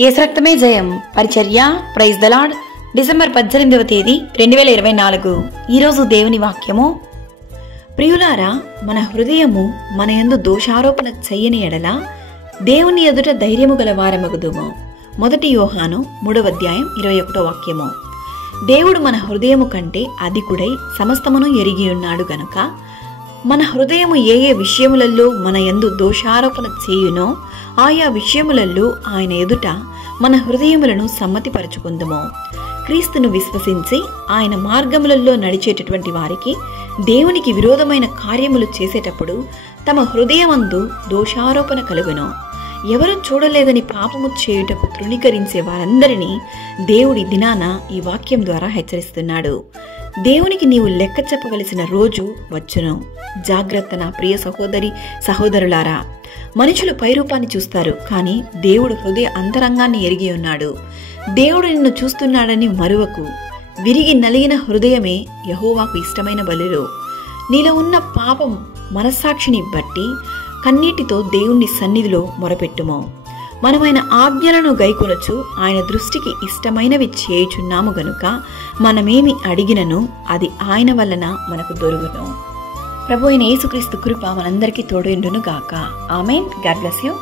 యేసు రక్తమే జయం పరిచర్య ప్రైజ్ ద లార్డ్. డిసెంబర్ 18వ తేదీ 2024. ఈరోజు దేవుని వాక్యము. ప్రియులారా, మన హృదయము మన యందు దోషారోపణ చెయ్యని ఎడల దేవుని ఎదుట ధైర్యము గల వారమగుదుము. 1 యోహాను 3వ అధ్యాయం 21వ వాక్యము. దేవుడు మన హృదయము కంటే అధికుడై సమస్తమును ఎరిగి ఉన్నాడు గనుక మన హృదయము ఏ ఏ విషయములలో మన యందు దోషారోపణ చేయునో ఆయా విషయములలో ఆయన ఎదుట మన హృదయములను సమ్మతిపరచుకుందుము. క్రీస్తును విశ్వసించి ఆయన మార్గములలో నడిచేటటువంటి వారికి దేవునికి విరోధమైన కార్యములు చేసేటప్పుడు తమ హృదయమందు దోషారోపణ కలుగును. ఎవరు చూడలేదని పాపము చేయుటకు తృణీకరించే వారందరినీ దేవుడి దినాన ఈ వాక్యం ద్వారా హెచ్చరిస్తున్నాడు. దేవునికి నీవు లెక్క చెప్పవలసిన రోజు వచ్చును. జాగ్రత్త నా ప్రియ సహోదరి సహోదరులారా. మనుషులు పైరూపాన్ని చూస్తారు, కానీ దేవుడు హృదయ అంతరంగాన్ని ఎరిగి ఉన్నాడు. దేవుడు నిన్ను చూస్తున్నాడని మరువకు. విరిగి నలిగిన హృదయమే యెహోవాకు ఇష్టమైన బలులు. నీలో ఉన్న పాపం మనస్సాక్షిని బట్టి కన్నీటితో దేవుని సన్నిధిలో మొరపెట్టుము. మనమైన ఆజ్ఞలను గైకొనొచ్చు ఆయన దృష్టికి ఇష్టమైనవి చేయుచున్నాము గనుక మనమేమి అడిగినను అది ఆయన వలన మనకు దొరుకును. ప్రభు అయిన యేసుక్రీస్తు కృప మనందరికీ తోడైండును గాక. ఆమేన్. God bless you.